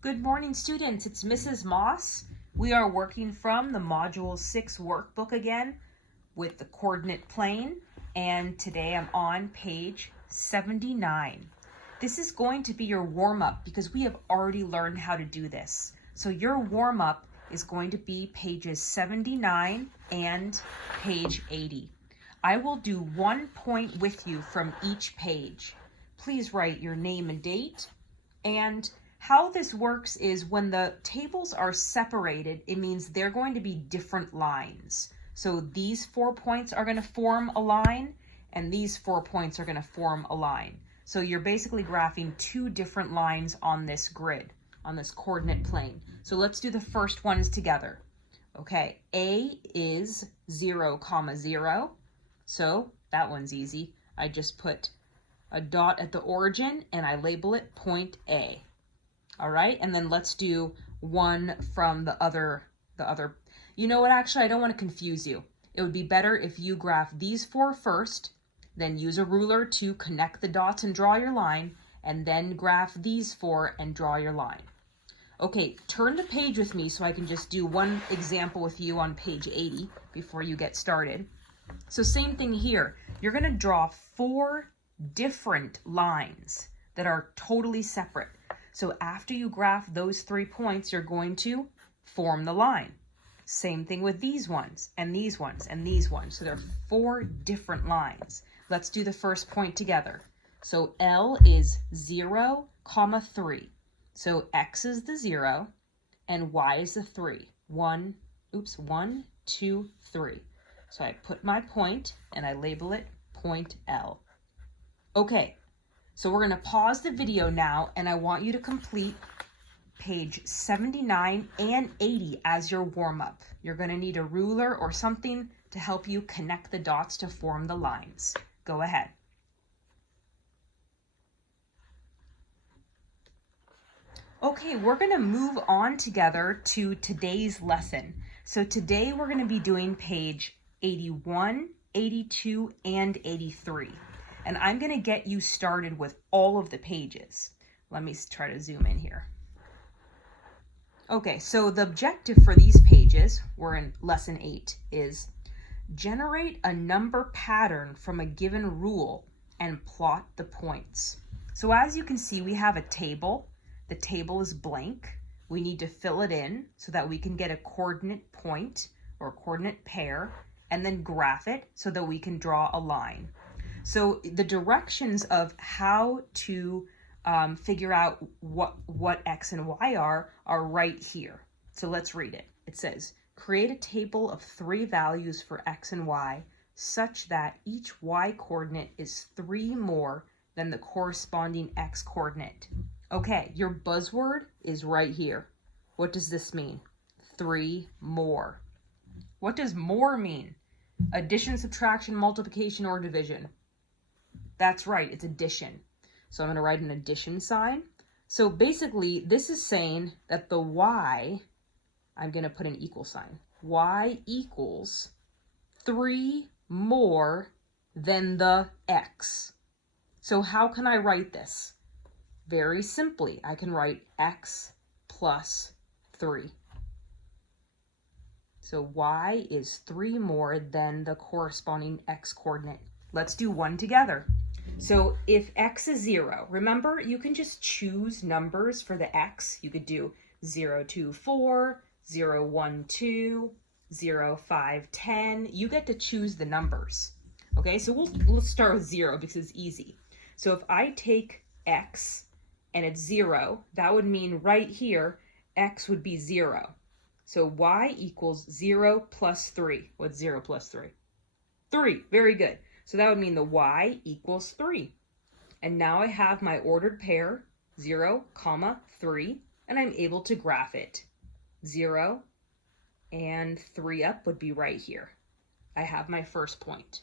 Good morning, students. It's Mrs. Moss. We are working from the Module 6 workbook again with the coordinate plane, and today I'm on page 79. This is going to be your warm-up because we have already learned how to do this. So your warm-up is going to be pages 79 and page 80. I will do 1 point with you from each page. Please write your name and date. And how this works is when the tables are separated, it means they're going to be different lines. So these 4 points are going to form a line, and these 4 points are going to form a line. So you're basically graphing 2 different lines on this grid, on this coordinate plane. So let's do the first ones together. Okay, A is 0, 0. So that one's easy. I just put a dot at the origin and I label it point A. All right, and then let's do one from the other. You know what, actually, I don't want to confuse you. It would be better if you graph these 4 first, then use a ruler to connect the dots and draw your line, and then graph these 4 and draw your line. Okay, turn the page with me so I can just do one example with you on page 80 before you get started. So same thing here. You're going to draw 4 different lines that are totally separate. So after you graph those 3 points, you're going to form the line. Same thing with these ones, and these ones, and these ones. So there are 4 different lines. Let's do the first point together. So L is 0, 3. So X is the 0, and Y is the 3. 1, 2, 3. So I put my point, and I label it point L. Okay. So we're going to pause the video now, and I want you to complete page 79 and 80 as your warm-up. You're going to need a ruler or something to help you connect the dots to form the lines. Go ahead. Okay, we're going to move on together to today's lesson. So today we're going to be doing page 81, 82, and 83. And I'm going to get you started with all of the pages. Let me try to zoom in here. Okay, so the objective for these pages, we're in lesson 8, is generate a number pattern from a given rule and plot the points. So as you can see, we have a table. The table is blank. We need to fill it in so that we can get a coordinate point or coordinate pair, and then graph it so that we can draw a line. So the directions of how to figure out what X and Y are right here. So let's read it. It says, create a table of 3 values for X and Y such that each Y coordinate is 3 more than the corresponding X coordinate. Okay, your buzzword is right here. What does this mean? 3 more. What does more mean? Addition, subtraction, multiplication, or division? That's right, it's addition. So I'm going to write an addition sign. So basically, this is saying that the Y, I'm going to put an equal sign. Y equals 3 more than the X. So how can I write this? Very simply, I can write X plus 3. So Y is 3 more than the corresponding X coordinate. Let's do one together. So if X is 0, remember you can just choose numbers for the X. You could do 0, 2, 4, 0, 1, 2, 0, 5, 10. You get to choose the numbers. Okay, so let's start with 0 because it's easy. So if I take X and it's 0, that would mean right here, X would be 0. So Y equals 0 plus 3. What's 0 plus 3? 3. Very good. So that would mean the Y equals 3. And now I have my ordered pair, 0, 3, and I'm able to graph it. 0 and 3 up would be right here. I have my first point.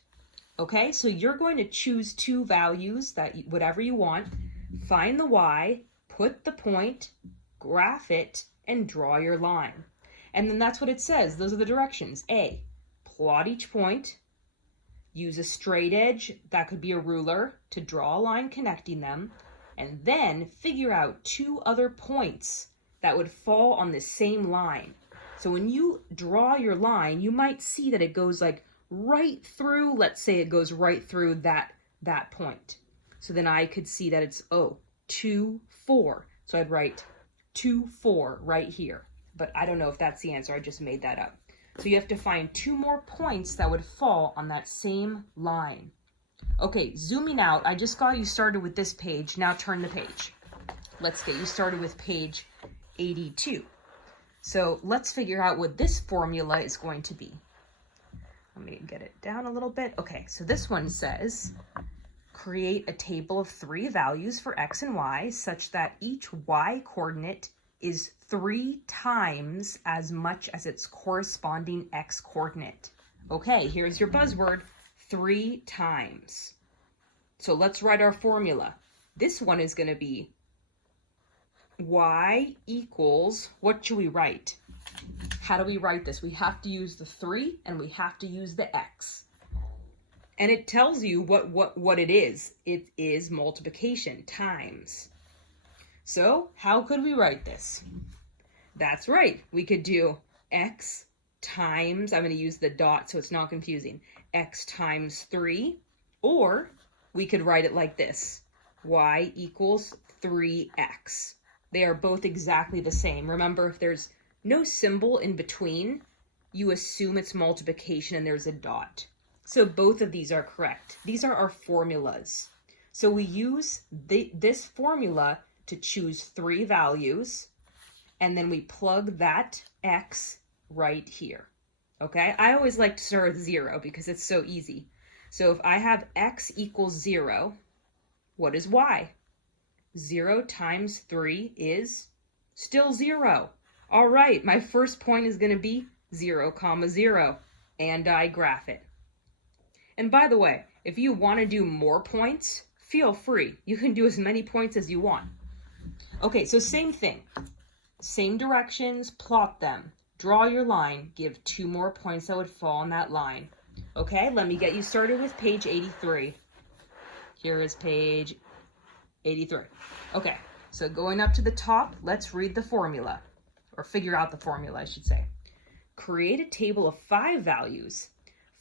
Okay, so you're going to choose 2 values, whatever you want, find the Y, put the point, graph it, and draw your line. And then that's what it says. Those are the directions. A, plot each point. Use a straight edge, that could be a ruler, to draw a line connecting them, and then figure out 2 other points that would fall on the same line. So when you draw your line, you might see that it goes like right through, let's say it goes right through that point. So then I could see that it's, 2, 4. So I'd write 2, 4 right here. But I don't know if that's the answer. I just made that up. So you have to find 2 more points that would fall on that same line. Okay, zooming out, I just got you started with this page. Now turn the page. Let's get you started with page 82. So let's figure out what this formula is going to be. Let me get it down a little bit. Okay, so this one says, create a table of 3 values for x and y such that each y coordinate is 3 times as much as its corresponding x coordinate. Okay, here's your buzzword, 3 times. So let's write our formula. This one is going to be y equals, what should we write? How do we write this? We have to use the 3 and we have to use the x. And it tells you what it is. It is multiplication, times. So how could we write this? That's right. We could do x times, I'm going to use the dot so it's not confusing, x times 3, or we could write it like this, y equals 3x. They are both exactly the same. Remember, if there's no symbol in between, you assume it's multiplication and there's a dot. So both of these are correct. These are our formulas. So we use this formula to choose 3 values, and then we plug that x right here. Okay, I always like to start with 0 because it's so easy. So if I have x equals 0, what is y? 0 times 3 is still 0. All right, my first point is going to be 0, 0, and I graph it. And by the way, if you want to do more points, feel free. You can do as many points as you want. Okay, so same thing. Same directions, plot them. Draw your line, give 2 more points that would fall on that line. Okay, let me get you started with page 83. Here is page 83. Okay, so going up to the top, let's read the formula, or figure out the formula, I should say. Create a table of 5 values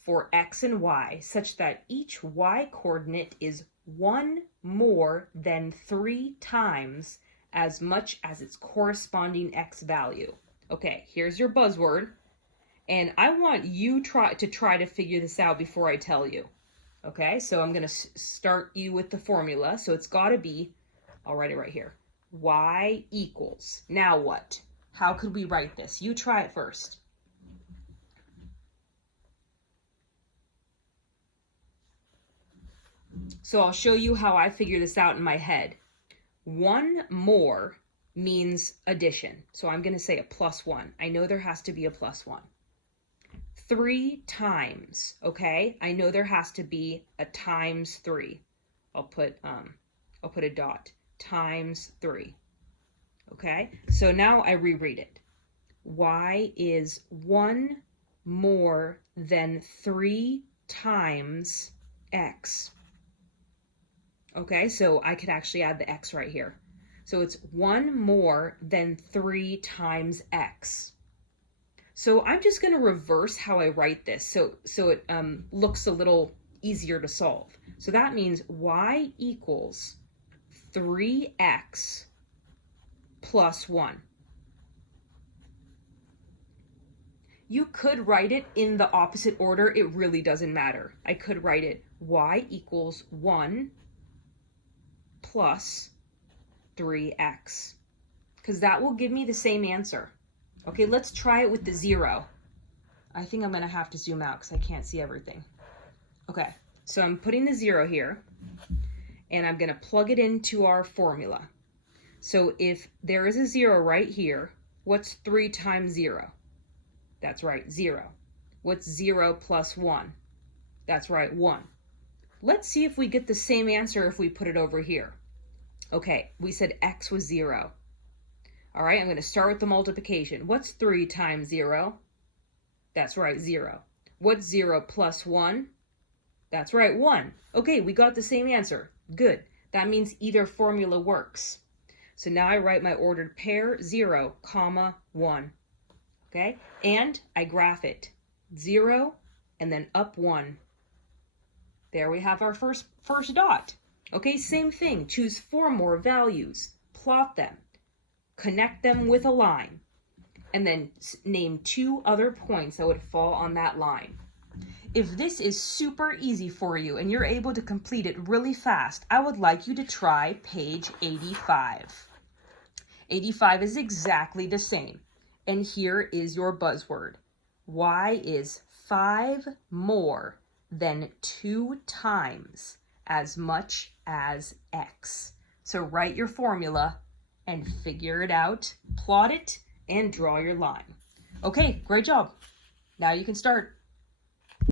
for x and y such that each y coordinate is 1 more than 3 times as much as its corresponding x value. Okay, here's your buzzword, and I want you to try to figure this out before I tell you. Okay, so I'm going to start you with the formula. So it's got to be, I'll write it right here, y equals. Now what? How could we write this? You try it first. So I'll show you how I figure this out in my head. 1 more means addition. So I'm going to say a +1. I know there has to be a +1. 3 times, okay? I know there has to be a times 3. I'll put a dot. Times 3. Okay? So now I reread it. Y is 1 more than 3 times x. Okay, so I could actually add the x right here. So it's 1 more than 3 times x. So I'm just going to reverse how I write this so it looks a little easier to solve. So that means y equals 3x plus 1. You could write it in the opposite order. It really doesn't matter. I could write it y equals 1 plus 3x, because that will give me the same answer. Okay, let's try it with the 0. I think I'm going to have to zoom out because I can't see everything. Okay, so I'm putting the 0 here, and I'm going to plug it into our formula. So if there is a 0 right here, what's 3 times 0? That's right, 0. What's 0 plus 1? That's right, 1. Let's see if we get the same answer if we put it over here. Okay, we said x was 0. All right, I'm going to start with the multiplication. What's 3 times 0? That's right, 0. What's 0 plus 1? That's right, 1. Okay, we got the same answer. Good. That means either formula works. So now I write my ordered pair, 0, comma, 1. Okay, and I graph it, 0, and then up 1. There we have our first dot. Okay, same thing. Choose 4 more values, plot them, connect them with a line, and then name 2 other points that would fall on that line. If this is super easy for you and you're able to complete it really fast, I would like you to try page 85. 85 is exactly the same. And here is your buzzword. Y is 5 more than 2 times as much as X. So write your formula and figure it out, plot it, and draw your line. Okay, great job. Now you can start.